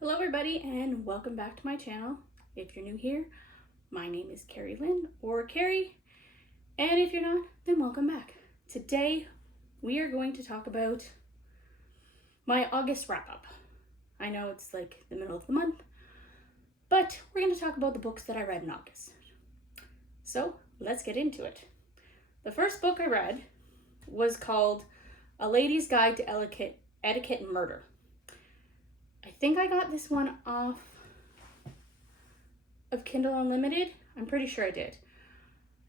Hello everybody and welcome back to my channel. If you're new here, my name is Carrie-lynn or Carrie, and if you're not, then welcome back. Today we are going to talk about my August wrap-up. I know it's like the middle of the month, but we're going to talk about the books that I read in August. So let's get into it. The first book I read was called A Lady's Guide to Etiquette and Murder. I think I got this one off of Kindle Unlimited. I'm pretty sure I did.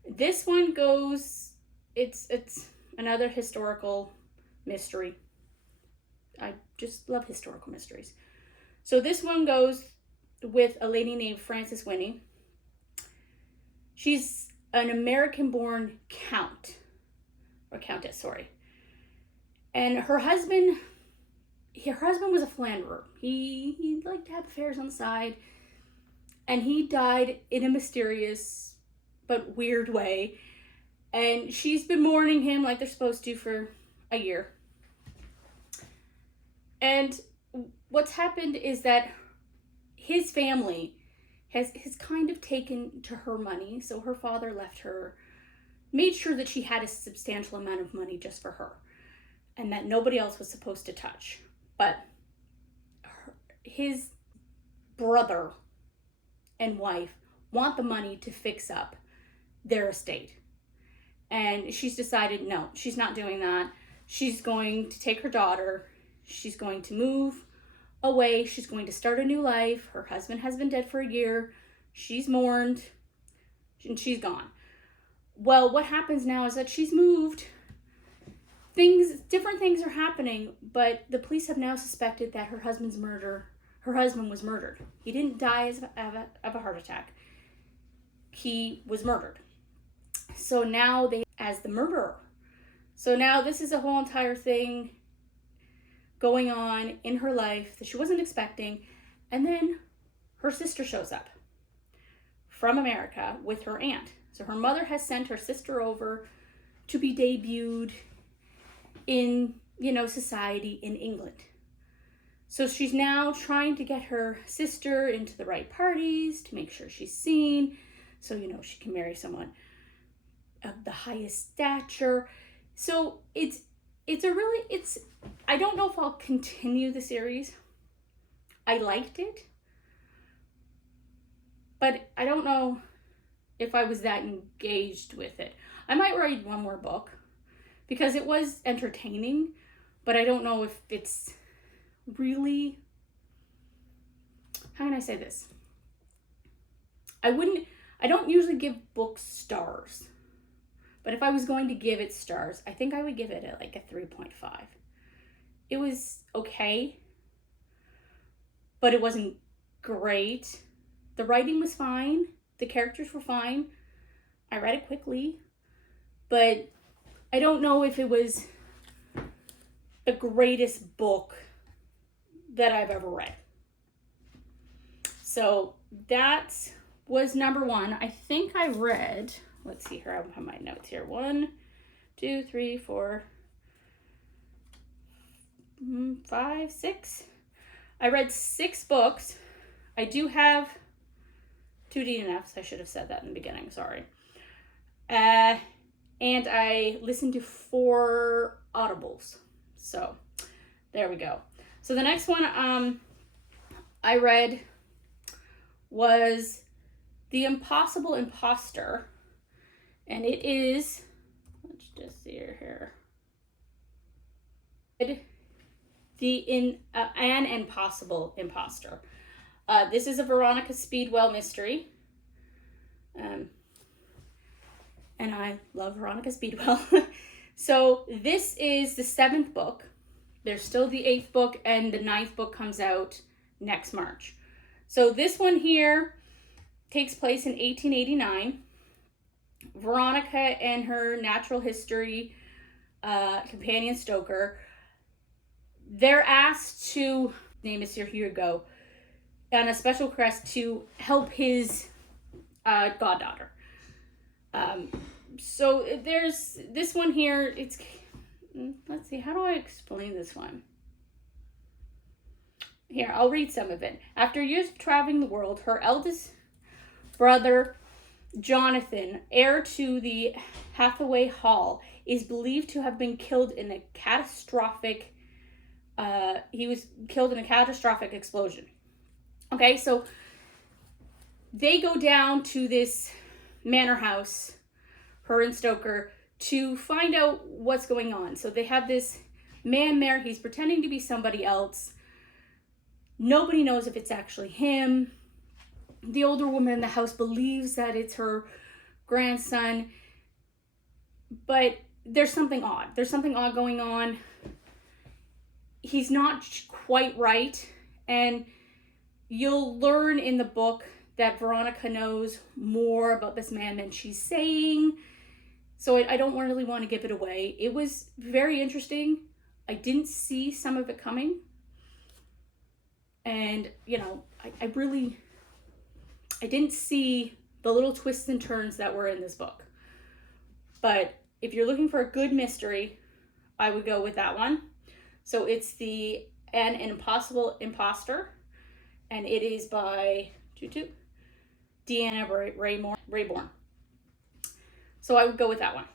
This one goes, it's another historical mystery. I just love historical mysteries. So this one goes with a lady named Frances Winnie. She's an American-born countess, and her husband was a philanderer. He liked to have affairs on the side, and he died in a mysterious but weird way, and she's been mourning him like they're supposed to for a year. And what's happened is that his family has kind of taken to her money. So her father left her, made sure that she had a substantial amount of money just for her, and that nobody else was supposed to touch. But his brother and wife want the money to fix up their estate. And she's decided, no, she's not doing that. She's going to take her daughter. She's going to move away. She's going to start a new life. Her husband has been dead for a year. She's mourned, and she's gone. Well, what happens now is that she's moved. Different things are happening, but the police have now suspected that her husband was murdered. He didn't die of a heart attack. He was murdered. So now they as the murderer. So now this is a whole entire thing going on in her life that she wasn't expecting. And then her sister shows up from America with her aunt. So her mother has sent her sister over to be debuted in, society in England. So she's now trying to get her sister into the right parties to make sure she's seen, so, she can marry someone of the highest stature. So I don't know if I'll continue the series. I liked it, but I don't know if I was that engaged with it. I might read one more book, because it was entertaining, but I don't know if it's really, how can I say this? I don't usually give books stars, but if I was going to give it stars, I think I would give it a 3.5. It was okay, but it wasn't great. The writing was fine. The characters were fine. I read it quickly, but I don't know if it was the greatest book that I've ever read. So that was number one. I think I read, let's see here, I have my notes here. 1, 2, 3, 4, 5, 6. I read 6 books. I do have 2 DNFs. I should have said that in the beginning, sorry. And I listened to 4 audibles. So there we go. So the next one I read was The Impossible Imposter. And it is, let's just see here. An Impossible Imposter. This is a Veronica Speedwell mystery. And I love Veronica Speedwell. So this is the 7th book. There's still the 8th book, and the 9th book comes out next March. So this one here takes place in 1889. Veronica and her natural history companion Stoker, they're asked to, name is Hugo, on a special quest to help his goddaughter. So there's this one here. Let's see, how do I explain this one? Here, I'll read some of it. After years of traveling the world, her eldest brother, Jonathan, heir to the Hathaway Hall, is believed to have been killed in a catastrophic explosion. Okay, so they go down to this manor house, her and Stoker, to find out what's going on. So they have this man there, he's pretending to be somebody else. Nobody knows if it's actually him. The older woman in the house believes that it's her grandson, but there's something odd. There's something odd going on. He's not quite right, and you'll learn in the book that Veronica knows more about this man than she's saying, so I don't really want to give it away. It was very interesting. I didn't see some of it coming, and, you know, I didn't see the little twists and turns that were in this book. But if you're looking for a good mystery, I would go with that one. So it's An Impossible Imposter, and it is by Deanna Raybourn. So I would go with that one.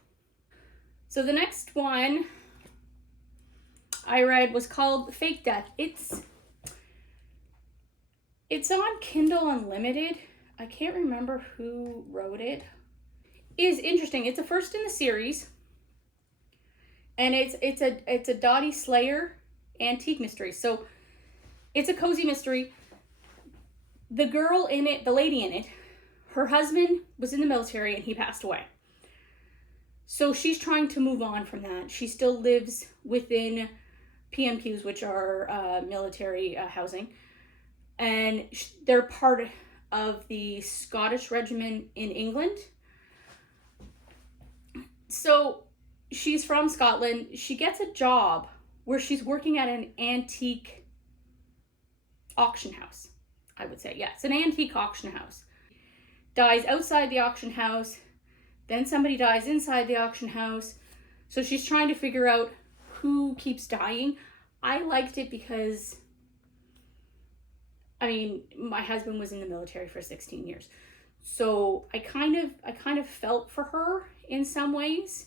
So the next one I read was called Fake Death. It's on Kindle Unlimited. I can't remember who wrote it. It is interesting. It's the first in the series, and it's a Dottie Slayer antique mystery. So it's a cozy mystery. The girl in it, the lady in it, her husband was in the military and he passed away. So she's trying to move on from that. She still lives within PMQs, which are military housing. And they're part of the Scottish Regiment in England. So she's from Scotland. She gets a job where she's working at an antique auction house, I would say. Yeah, it's an antique auction house. Dies outside the auction house. Then somebody dies inside the auction house. So she's trying to figure out who keeps dying. I liked it because, I mean, my husband was in the military for 16 years. So I kind of felt for her in some ways.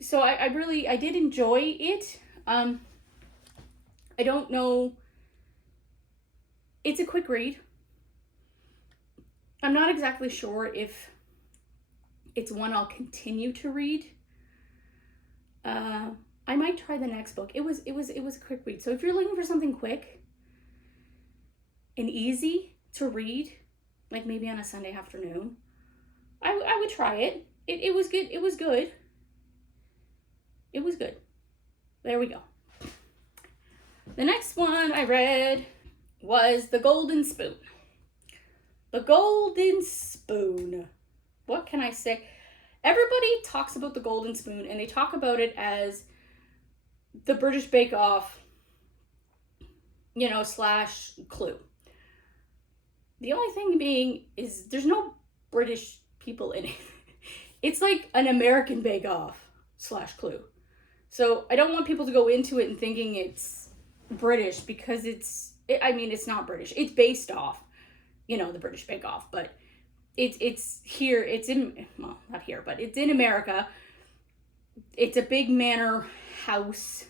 So I did enjoy it. I don't know. It's a quick read. I'm not exactly sure if it's one I'll continue to read. I might try the next book. It was a quick read. So if you're looking for something quick and easy to read, like maybe on a Sunday afternoon, I would try it. It was good. It was good. It was good. There we go. The next one I read was The Golden Spoon. The Golden Spoon. What can I say? Everybody talks about The Golden Spoon, and they talk about it as the British Bake Off, / Clue. The only thing being is there's no British people in it. It's like an American Bake Off / Clue. So I don't want people to go into it and thinking it's British, because it's not British. It's based off, the British Bake Off, but it's here. It's in, well, not here, but it's in America. It's a big manor house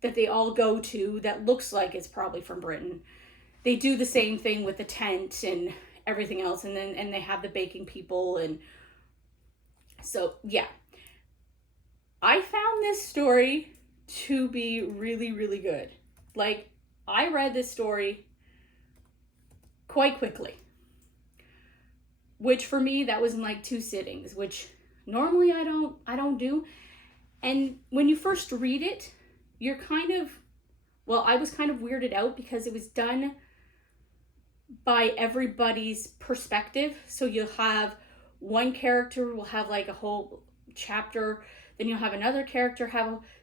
that they all go to that looks like it's probably from Britain. They do the same thing with the tent and everything else, and they have the baking people, and so yeah. I found this story to be really, really good. Like, I read this story quite quickly, which for me, that was in like 2 sittings, which normally I don't do. And when you first read it, you're I was kind of weirded out because it was done by everybody's perspective. So you'll have one character will have like a whole chapter, then you'll have another character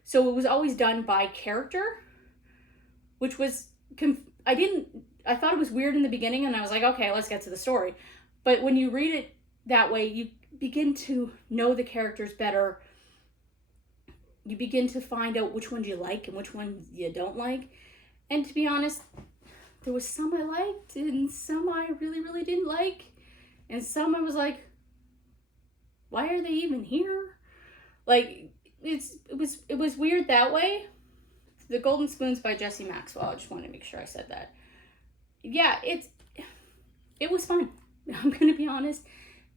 so it was always done by character, which was, I thought it was weird in the beginning, and I was like, okay, let's get to the story. But when you read it that way, you begin to know the characters better. You begin to find out which ones you like and which ones you don't like. And to be honest, there was some I liked and some I really, really didn't like. And some I was like, why are they even here? Like, it was weird that way. The Golden Spoons by Jessie Maxwell. I just want to make sure I said that. Yeah, it was fun. I'm going to be honest.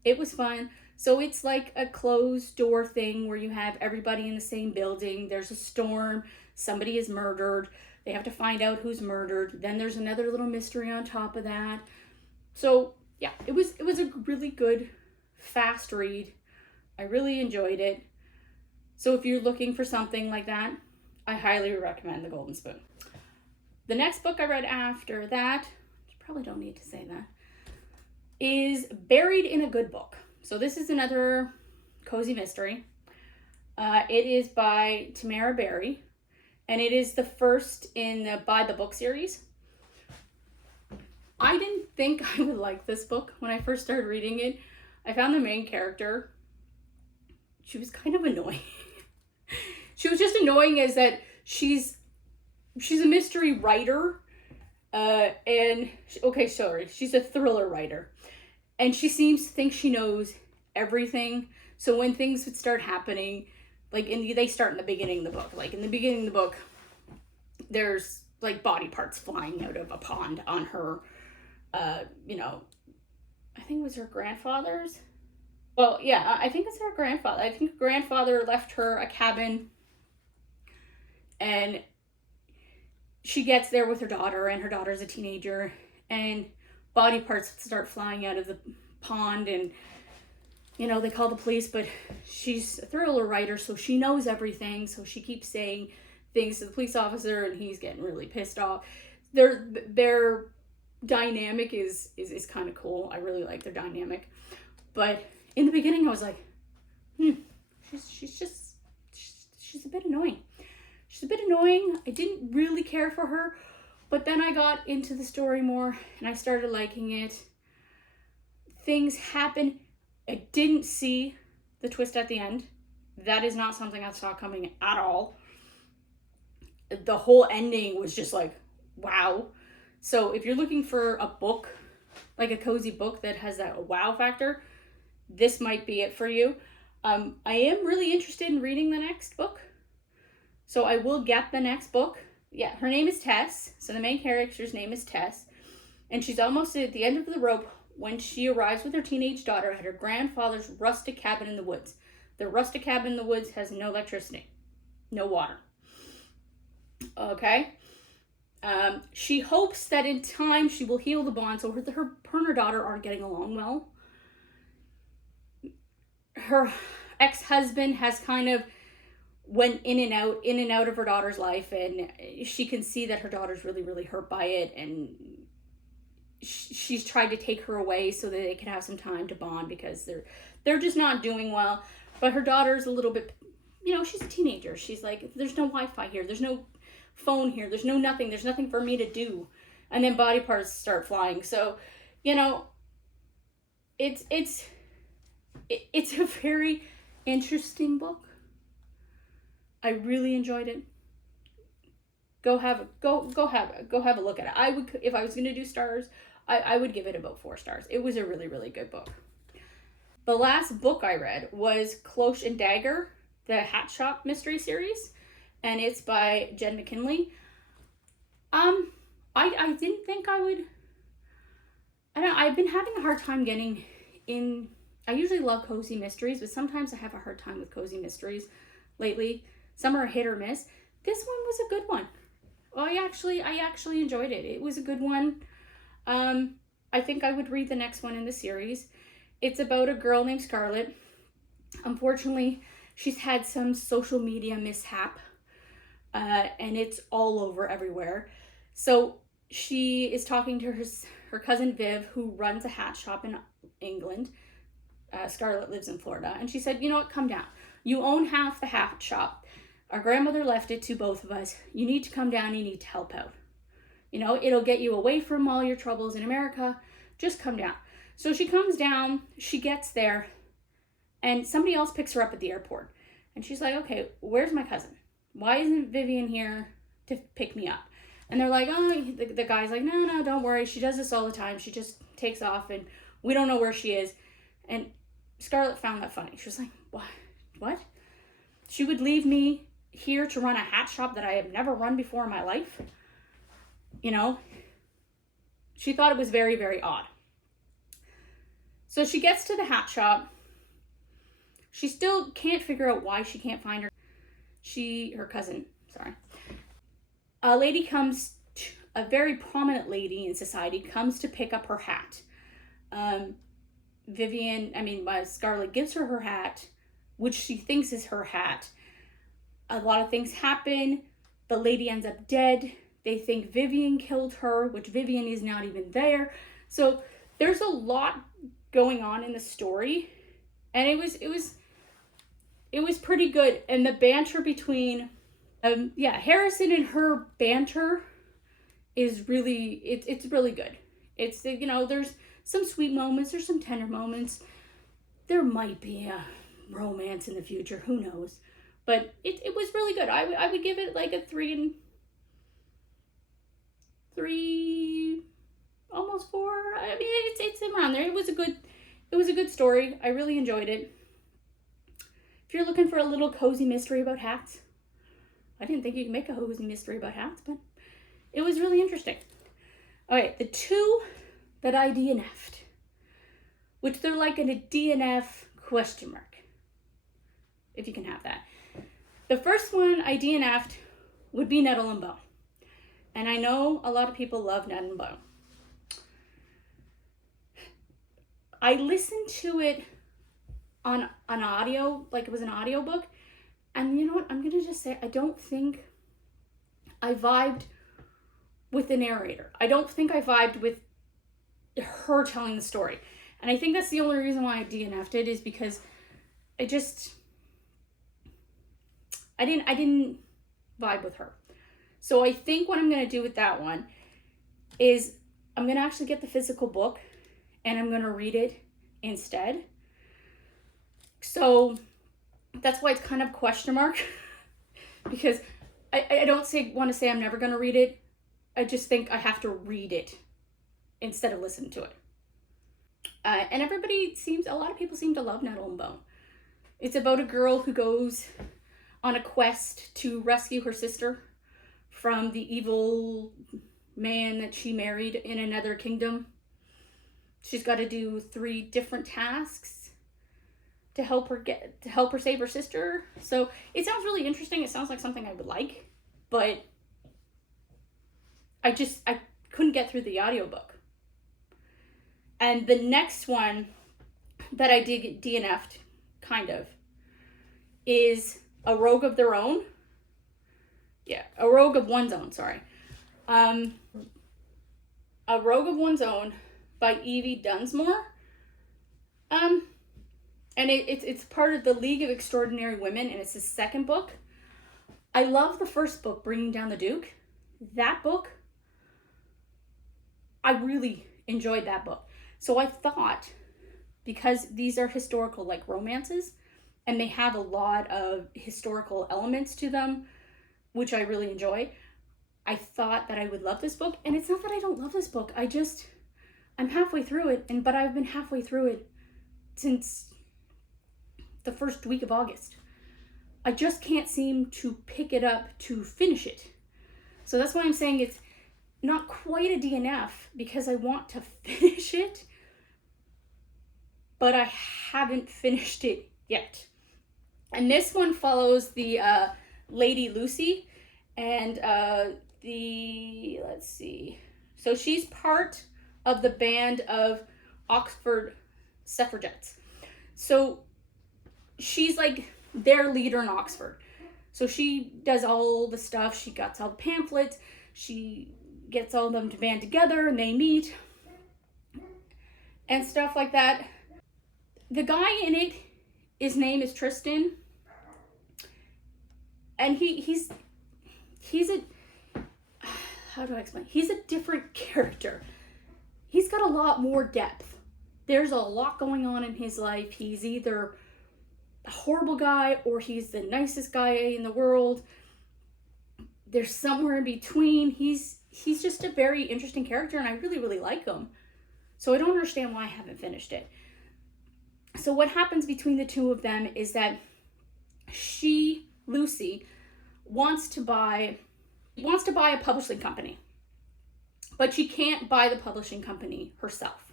It was fun. So it's like a closed door thing where you have everybody in the same building. There's a storm. Somebody is murdered. They have to find out who's murdered. Then there's another little mystery on top of that. So yeah, it was a really good, fast read. I really enjoyed it. So if you're looking for something like that, I highly recommend The Golden Spoon. The next book I read after that, probably don't need to say that, is Buried in a Good Book. So this is another cozy mystery. It is by Tamara Berry, and it is the first in the By the Book series. I didn't think I would like this book when I first started reading it. I found the main character, she was kind of annoying. She was just annoying as that she's a mystery writer, she's a thriller writer, and she seems to think she knows everything. So when things would start happening, like they start in the beginning of the book. Like in the beginning of the book, there's like body parts flying out of a pond on her, I think it was her grandfather's. Well, yeah, I think it's her grandfather. I think her grandfather left her a cabin, and she gets there with her daughter, and her daughter's a teenager, and body parts start flying out of the pond, and, they call the police, but she's a thriller writer, so she knows everything, so she keeps saying things to the police officer, and he's getting really pissed off. Their dynamic is kind of cool. I really like their dynamic, but in the beginning I was like, she's a bit annoying. She's a bit annoying. I didn't really care for her, but then I got into the story more and I started liking it. Things happen. I didn't see the twist at the end. That is not something I saw coming at all. The whole ending was just like, wow. So if you're looking for a book, like a cozy book that has that wow factor, this might be it for you. I am really interested in reading the next book. So I will get the next book. Yeah, her name is Tess. So the main character's name is Tess. And she's almost at the end of the rope when she arrives with her teenage daughter at her grandfather's rustic cabin in the woods. The rustic cabin in the woods has no electricity, no water. Okay? She hopes that in time she will heal the bond, so her and her daughter aren't getting along well. Her ex-husband has kind of went in and out of her daughter's life, and she can see that her daughter's really, really hurt by it, and she's tried to take her away so that they can have some time to bond because they're just not doing well. But her daughter's a little bit, she's a teenager. She's like, there's no Wi-Fi here, there's no phone here, there's nothing for me to do. And then body parts start flying. So, it's a very interesting book. I really enjoyed it. Go have a look at it. I would, if I was going to do stars, I would give it about 4 stars. It was a really, really good book. The last book I read was Cloche and Dagger, the Hat Shop mystery series, and it's by Jen McKinley. I didn't think I would. I've been having a hard time getting in. I usually love cozy mysteries, but sometimes I have a hard time with cozy mysteries lately. Some are hit or miss. This one was a good one. Well, I actually enjoyed it. It was a good one. I think I would read the next one in the series. It's about a girl named Scarlett. Unfortunately, she's had some social media mishap, and it's all over everywhere. So she is talking to her cousin Viv, who runs a hat shop in England. Scarlett lives in Florida, and she said, you know what, come down. You own half the hat shop. Our grandmother left it to both of us. You need to come down. You need to help out. It'll get you away from all your troubles in America. Just come down. So she comes down, she gets there, and somebody else picks her up at the airport. And she's like, okay, where's my cousin? Why isn't Vivian here to pick me up? And they're like, oh, the guy's like, no, don't worry. She does this all the time. She just takes off and we don't know where she is. And Scarlett found that funny. She was like, what? She would leave me here to run a hat shop that I have never run before in my life. You know, she thought it was very, very odd. So she gets to the hat shop. She still can't figure out why she can't find her cousin, sorry. A lady comes, a very prominent lady in society comes to pick up her hat. Scarlett gives her hat, which she thinks is her hat. A lot of things happen. The lady ends up dead. They think Vivian killed her, which Vivian is not even there. So there's a lot going on in the story, and it was pretty good. And the banter between Harrison and her banter is really, it's really good. It's, you know, there's some sweet moments, there's some tender moments. There might be a romance in the future, who knows? But it was really good. I would give it like a 3, almost 4. I mean, it's around there. It was a good story. I really enjoyed it. If you're looking for a little cozy mystery about hats, I didn't think you could make a cozy mystery about hats, but it was really interesting. All right, the 2 that I DNF'd, which they're like in a DNF question mark, if you can have that. The first one I DNF'd would be Nettle and Bone. And I know a lot of people love Nettle and Bone. I listened to it on an audio, like it was an audiobook. And you know what? I'm going to just say, I don't think I vibed with the narrator. I don't think I vibed with her telling the story. And I think that's the only reason why I DNF'd it, is because I didn't vibe with her. So I think what I'm going to do with that one is I'm going to actually get the physical book and I'm going to read it instead. So that's why it's kind of question mark, because I don't want to say I'm never going to read it. I just think I have to read it instead of listen to it. And a lot of people seem to love Nettle and Bone. It's about a girl who goes on a quest to rescue her sister from the evil man that she married in another kingdom. She's got to do 3 different tasks to help her save her sister. So it sounds really interesting. It sounds like something I would like, but I couldn't get through the audiobook. And the next one that I did get DNF'd, kind of, is A Rogue of Their Own. Yeah, A Rogue of One's Own, sorry. A Rogue of One's Own by Evie Dunsmore. And it's part of the League of Extraordinary Women, and it's the second book. I love the first book, Bringing Down the Duke. That book, I really enjoyed that book. So I thought, because these are historical, like, romances, and they have a lot of historical elements to them, which I really enjoy, I thought that I would love this book. And it's not that I don't love this book. I'm halfway through it, but I've been halfway through it since the first week of August. I just can't seem to pick it up to finish it. So that's why I'm saying it's not quite a DNF, because I want to finish it, but I haven't finished it yet. And this one follows the Lady Lucy, and let's see. So she's part of the band of Oxford suffragettes. So she's like their leader in Oxford. So she does all the stuff. She gets all the pamphlets. She gets all of them to band together, and they meet and stuff like that. The guy in it, his name is Tristan, and he's a, how do I explain? He's a different character. He's got a lot more depth. There's a lot going on in his life. He's either a horrible guy or he's the nicest guy in the world. There's somewhere in between. He's he's just a very interesting character, and I really, really like him. So I don't understand why I haven't finished it. So what happens between the two of them is that Lucy, wants to buy a publishing company, but she can't buy the publishing company herself.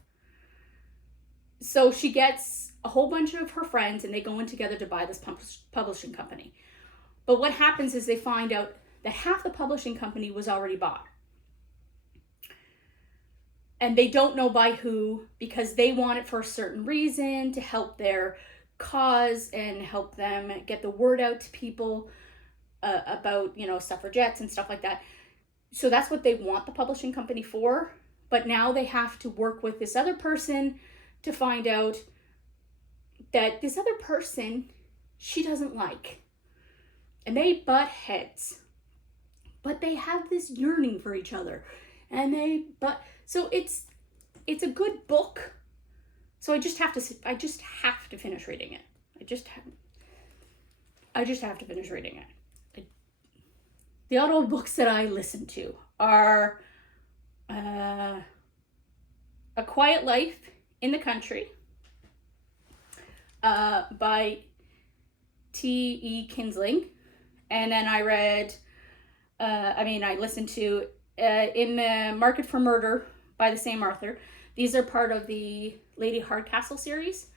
So she gets a whole bunch of her friends, and they go in together to buy this publishing company. But what happens is they find out that half the publishing company was already bought. And they don't know by who, because they want it for a certain reason, to help their cause and help them get the word out to people about, suffragettes and stuff like that. So that's what they want the publishing company for. But now they have to work with this other person to find out that this other person she doesn't like. And they butt heads. But they have this yearning for each other. So it's a good book. So I just have to finish reading it. I just have to finish reading it. The audio books that I listen to are A Quiet Life in the Country by T.E Kinsey. And then I read, I listened to In the Market for Murder by the same author. These are part of the Lady Hardcastle series.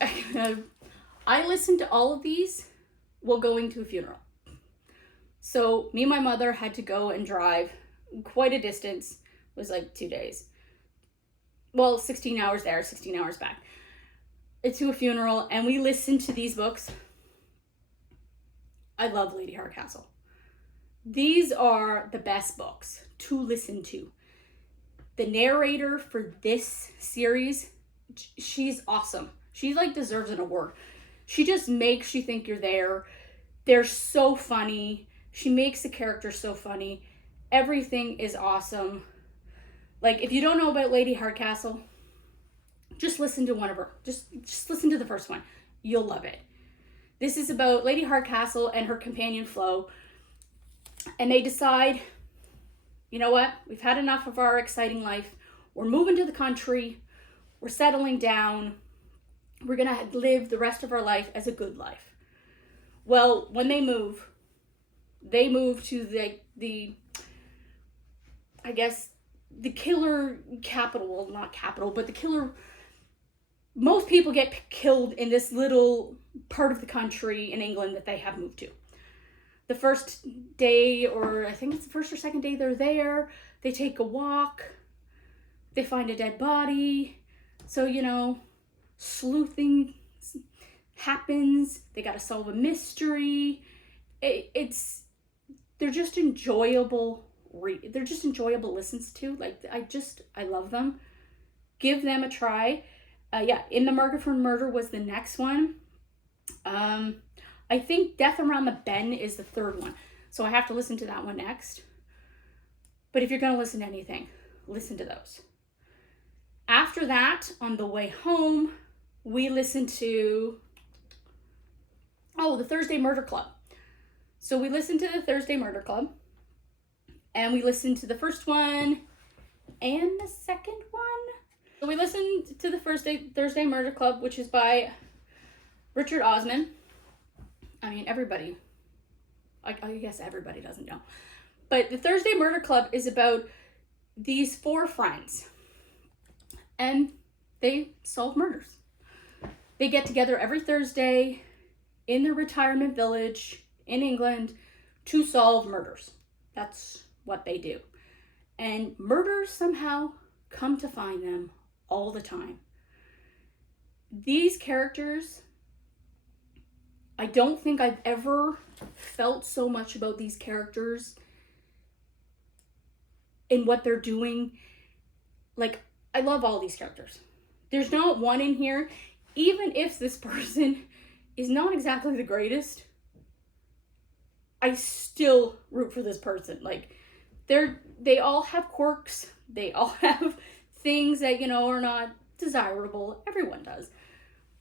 I listened to all of these while going to a funeral. So me and my mother had to go and drive quite a distance. It was like 2 days. Well, 16 hours there, 16 hours back. To a funeral, and we listened to these books. I love Lady Hardcastle. These are the best books to listen to. The narrator for this series, she's awesome. She deserves an award. She just makes you think you're there. They're so funny. She makes the characters so funny. Everything is awesome. If you don't know about Lady Hardcastle, just listen to one of her. Just listen to the first one. You'll love it. This is about Lady Hardcastle and her companion Flo. And they decide, you know what? We've had enough of our exciting life. We're moving to the country. We're settling down. We're going to live the rest of our life as a good life. Well, when they move to the killer capital. Well, not capital, but the killer. Most people get killed in this little part of the country in England that they have moved to. The first day, or I think it's the first or second day they're there, they take a walk. They find a dead body. So, sleuthing happens. They got to solve a mystery. They're just enjoyable. They're just enjoyable listens to. I love them. Give them a try. In the Market for Murder was the next one. I think Death Around the Bend is the third one. So I have to listen to that one next. But if you're going to listen to anything, listen to those. After that, on the way home, we listened to the Thursday Murder Club. So we listened to the Thursday Murder Club. And we listened to the first one and the second one. So we listened to the Thursday Murder Club, which is by Richard Osman. Everybody. I guess everybody doesn't know. But the Thursday Murder Club is about these 4 friends. And they solve murders. They get together every Thursday in their retirement village in England to solve murders. That's what they do. And murders somehow come to find them all the time. These characters, I don't think I've ever felt so much about these characters in what they're doing. I love all these characters. There's not one in here, even if this person is not exactly the greatest, I still root for this person. They all have quirks. They all have things that, are not desirable. Everyone does.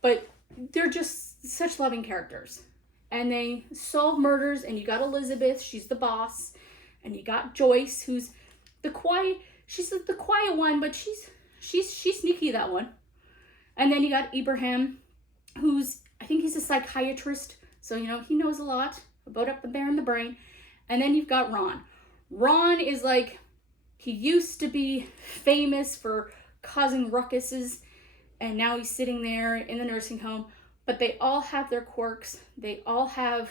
But they're just such loving characters. And they solve murders, and you got Elizabeth, she's the boss. And you got Joyce, who's she's the quiet one, but she's sneaky, that one. And then you got Ibrahim, who's, I think he's a psychiatrist, so he knows a lot about up there in the brain. And then you've got Ron. Ron is like, he used to be famous for causing ruckuses, and now he's sitting there in the nursing home. But they all have their quirks. They all have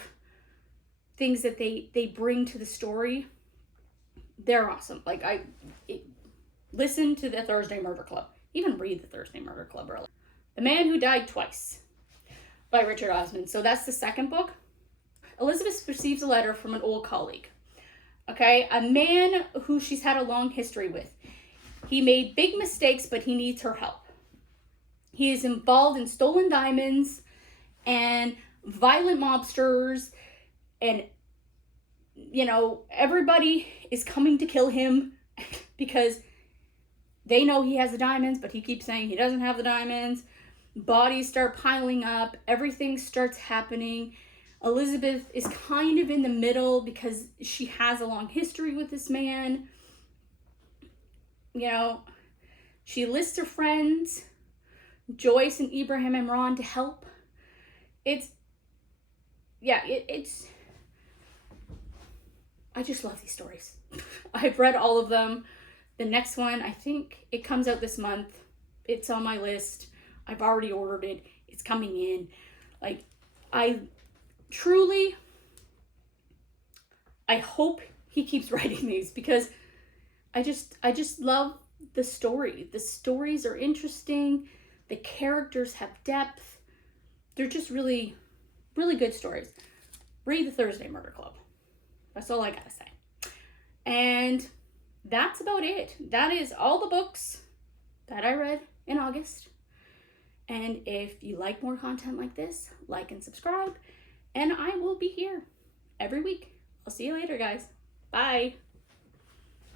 things that they bring to the story. They're awesome. Like, listen to the Thursday Murder Club. Even read the Thursday Murder Club early. The Man Who Died Twice by Richard Osman. So that's the second book. Elizabeth receives a letter from an old colleague. Okay, a man who she's had a long history with. He made big mistakes, but he needs her help. He is involved in stolen diamonds and violent mobsters, and everybody is coming to kill him because they know he has the diamonds, but he keeps saying he doesn't have the diamonds. Bodies start piling up. Everything starts happening. Elizabeth is kind of in the middle because she has a long history with this man. She lists her friends, Joyce and Ibrahim and Ron, to help. It's I just love these stories. I've read all of them. The next one, I think it comes out this month. It's on my list. I've already ordered it. It's coming in. Like, I hope he keeps writing these, because I just love the story. The stories are interesting. The characters have depth. They're just really, really good stories. Read the Thursday Murder Club. That's all I gotta say. And that's about it. That is all the books that I read in August. And if you like more content like this, like and subscribe. And I will be here every week. I'll see you later, guys. Bye.